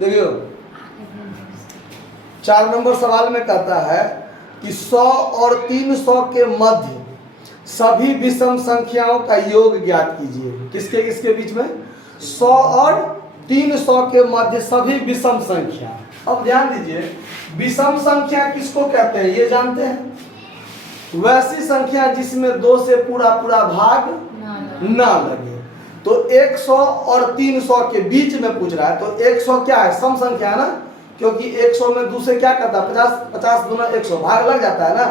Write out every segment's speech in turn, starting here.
देखियो 4 नंबर सवाल में कहता है कि 100 और 300 के मध्य सभी विषम संख्याओं का योग ज्ञात कीजिए। किसके किसके बीच में? 100 और 300 के मध्य सभी विषम संख्या। अब ध्यान दीजिए, विषम संख्या किसको कहते हैं ये जानते हैं? वैसी संख्या जिसमें 2 से पूरा पूरा भाग ना लगे। तो 100 और 300 के बीच में पूछ रहा है, तो 100 क्या है? सम संख्या है ना, क्योंकि 100 में 2 से क्या करता है? 50, 50 दूना 100 भाग लग जाता है ना।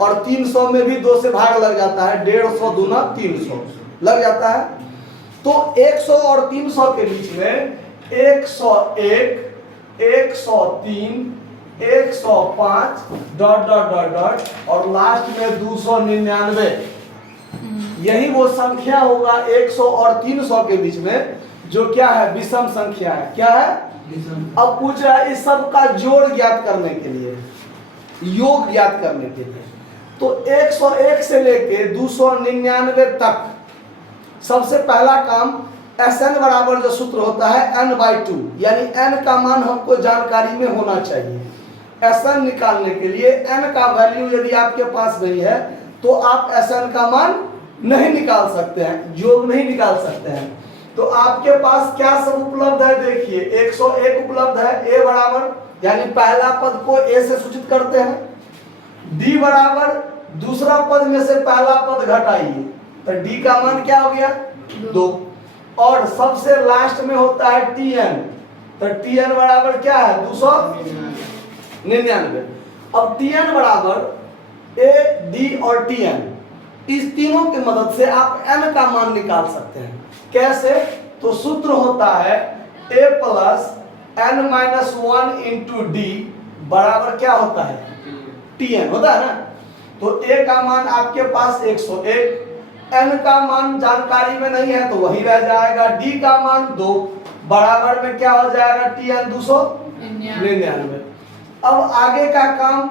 और 300 में भी 2 से भाग लग जाता है, 150 दूना 300 लग जाता है। तो 100 और 300 के बीच में 101, 103, 105 डॉट डॉट डॉट डॉट और लास्ट में 299, यही वो संख्या होगा 100 और 300 के बीच में जो क्या है? विषम संख्या है। क्या है? अब पूछ रहा है इस सब का जोड़ ज्ञात करने के लिए, योग ज्ञात करने के लिए। तो 101 से लेके 299 तक सबसे पहला काम Sn बराबर जो सूत्र होता है n/2, यानी n का मान हमको जानकारी में होना चाहिए। Sn निकालने के लिए n का वैल्यू यदि आपके पास नहीं है तो आप Sn का मान नहीं निकाल सकते हैं, योग नहीं निकाल सकते हैं। तो आपके पास क्या सब उपलब्ध है? देखिए 101 उपलब्ध है, a बराबर यानी पहला पद को a से सूचित करते हैं। d बराबर दूसरा पद में से पहला पद घटाइए, तो d का मान क्या हो गया? 2। और सबसे लास्ट में होता है tn, तो tn बराबर क्या है? 299। अब tn बराबर a, d और tn, इस तीनों की मदद से आप n का मान निकाल सकते हैं। कैसे? तो सूत्र होता है a plus n-1 into D बराबर क्या होता है? tn होता है ना। तो a का मान आपके पास 101, n का मान जानकारी में नहीं है तो वही रह जाएगा, d का मान 2 बराबर में क्या हो जाएगा? tn 299। अब आगे का काम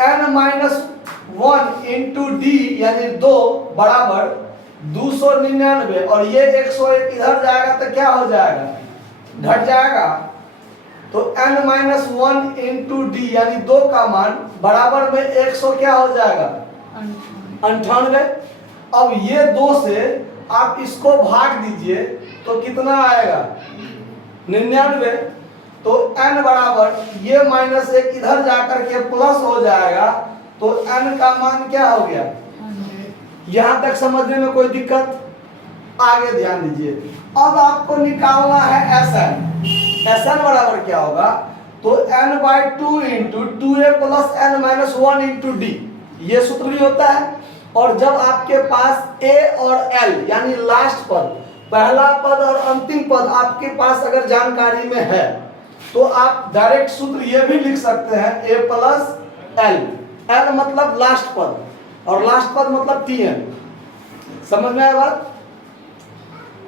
n-1 इंटू डी यानी 2 बराबर 299, और ये 101 इधर जाएगा तो क्या हो जाएगा? घट जाएगा। तो n-1 इंटू डी यानी 2 का मान बराबर में 100 क्या हो जाएगा? 98। अब ये 2 से आप इसको भाग दीजिए तो कितना आएगा? 99। तो n बराबर ये -1 इधर जाकर के प्लस हो जाएगा, तो n का मान क्या हो गया? यहां तक समझने में कोई दिक्कत? आगे ध्यान दीजिए। अब आपको निकालना है Sn। Sn बराबर क्या होगा? तो n/2 into 2a plus n-1 into D, ये सूत्र भी होता है। और जब आपके पास a और l यानी लास्ट पद, पहला पद और अंतिम पद आपके पास अगर जानकारी में है तो आप डायरेक्ट सूत्र ये भी लिख सकते हैं a प्लस l। l मतलब लास्ट पद और लास्ट पद मतलब tn। समझ में आया बात?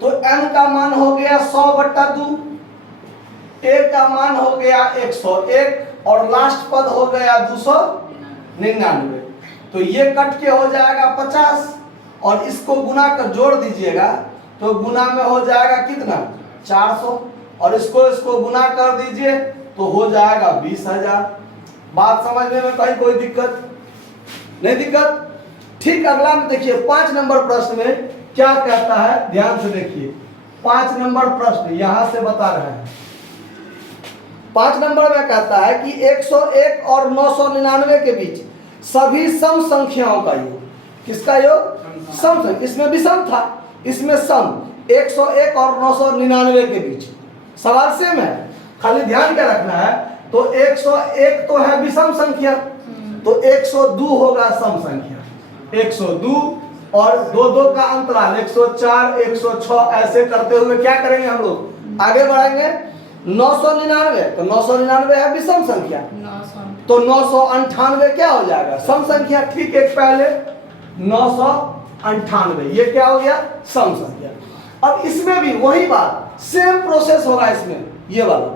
तो n का मान हो गया 100/2, a का मान हो गया 101 और लास्ट पद हो गया 299। तो ये कट के हो जाएगा 50 और इसको गुना कर जोड़ दीजिएगा तो गुना में हो जाएगा कितना? 400, और इसको गुना कर दीजिए तो हो जाएगा 20,000। बात समझने में कहीं कोई दिक्कत नहीं? दिक्कत? ठीक। अगला में देखिए 5 नंबर प्रश्न में क्या कहता है, ध्यान से देखिए। 5 नंबर प्रश्न यहां से बता रहे हैं। 5 नंबर में कहता है कि 101 और 999 के बीच सभी सम संख्याओं का योग। किसका योग? सम संख्या। इसमें विषम था, इसमें सम। 101 और 999 के बीच सवाल सेम है, खाली ध्यान क्या रखना है। तो 101 तो है विषम संख्या, तो 102 होगा सम संख्या। 102 और 2 का अंतराल 104, 106 ऐसे करते हुए क्या करेंगे हम लोग? आगे बढ़ेंगे। 999, तो 999 है विषम संख्या, तो 998 क्या हो जाएगा? सम संख्या। ठीक है, पहले 998 ये क्या हो गया? सम संख्या। अब इसमें भी वही बात, सेम प्रोसेस होगा इसमें, ये वाला।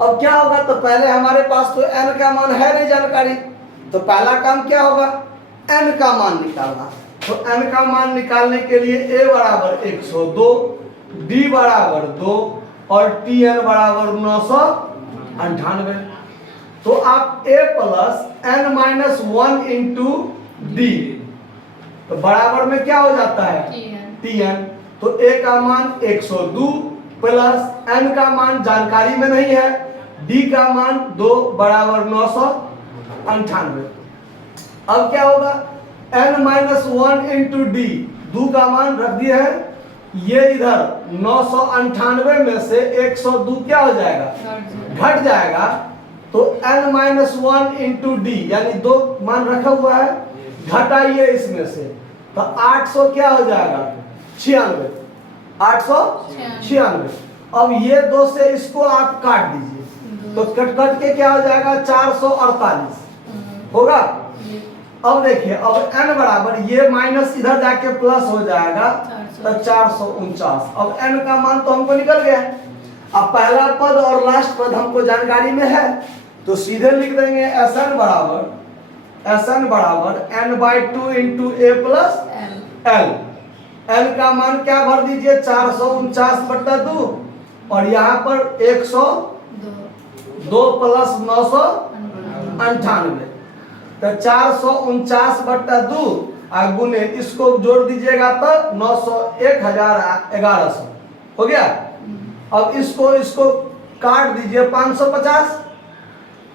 अब क्या होगा? तो पहले हमारे पास तो n का मान है नहीं जानकारी, तो पहला काम क्या होगा? n का मान निकालना। तो n का मान निकालने के लिए a बराबर 102, d बराबर 2, और Tn बराबर 998। तो आप a plus n minus 1 into D, तो बराबर में क्या हो जाता है Tn। तो a का मान 102 प्लस n का मान जानकारी में नहीं है, d का मान 2 बराबर 998। अब क्या होगा, n माइनस 1 इंटू डी, 2 का मान रख दिए हैं, ये इधर 998 में से 102 क्या हो जाएगा, घट जाएगा। तो n माइनस 1 इंटू डी यानी 2 मान रखा हुआ है, घटाइए इसमें से, तो 800 क्या हो जाएगा, 96, 896। अब ये 2 से इसको आप काट दीजिए, तो कट कट के क्या हो जाएगा, 448 होगा। अब देखिए, अब n बराबर, ये माइनस इधर जाके प्लस हो जाएगा, तो 449। अब n का मान तो हमको निकल गया। अब पहला पद और लास्ट पद हमको जानकारी में है, तो सीधे लिख देंगे Sn बराबर n/2 into a plus l। l का मान क्या भर दीजिए, 449/2, और यहाँ पर 102 प्लस 998, तो 449/2 गुने इसको जोड़ दीजिएगा तो 1100 हो गया। अब इसको काट दीजिए 550,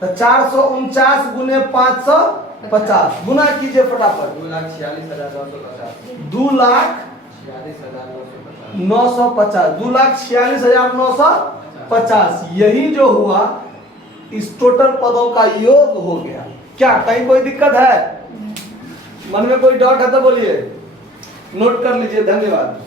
तो 449 गुने 550 गुना कीजिए फटाफट, 2,46,950 यही जो हुआ इस टोटल पदों का योग हो गया। क्या कहीं कोई दिक्कत है, मन में कोई डाउट है तो बोलिए, नोट कर लीजिए। धन्यवाद।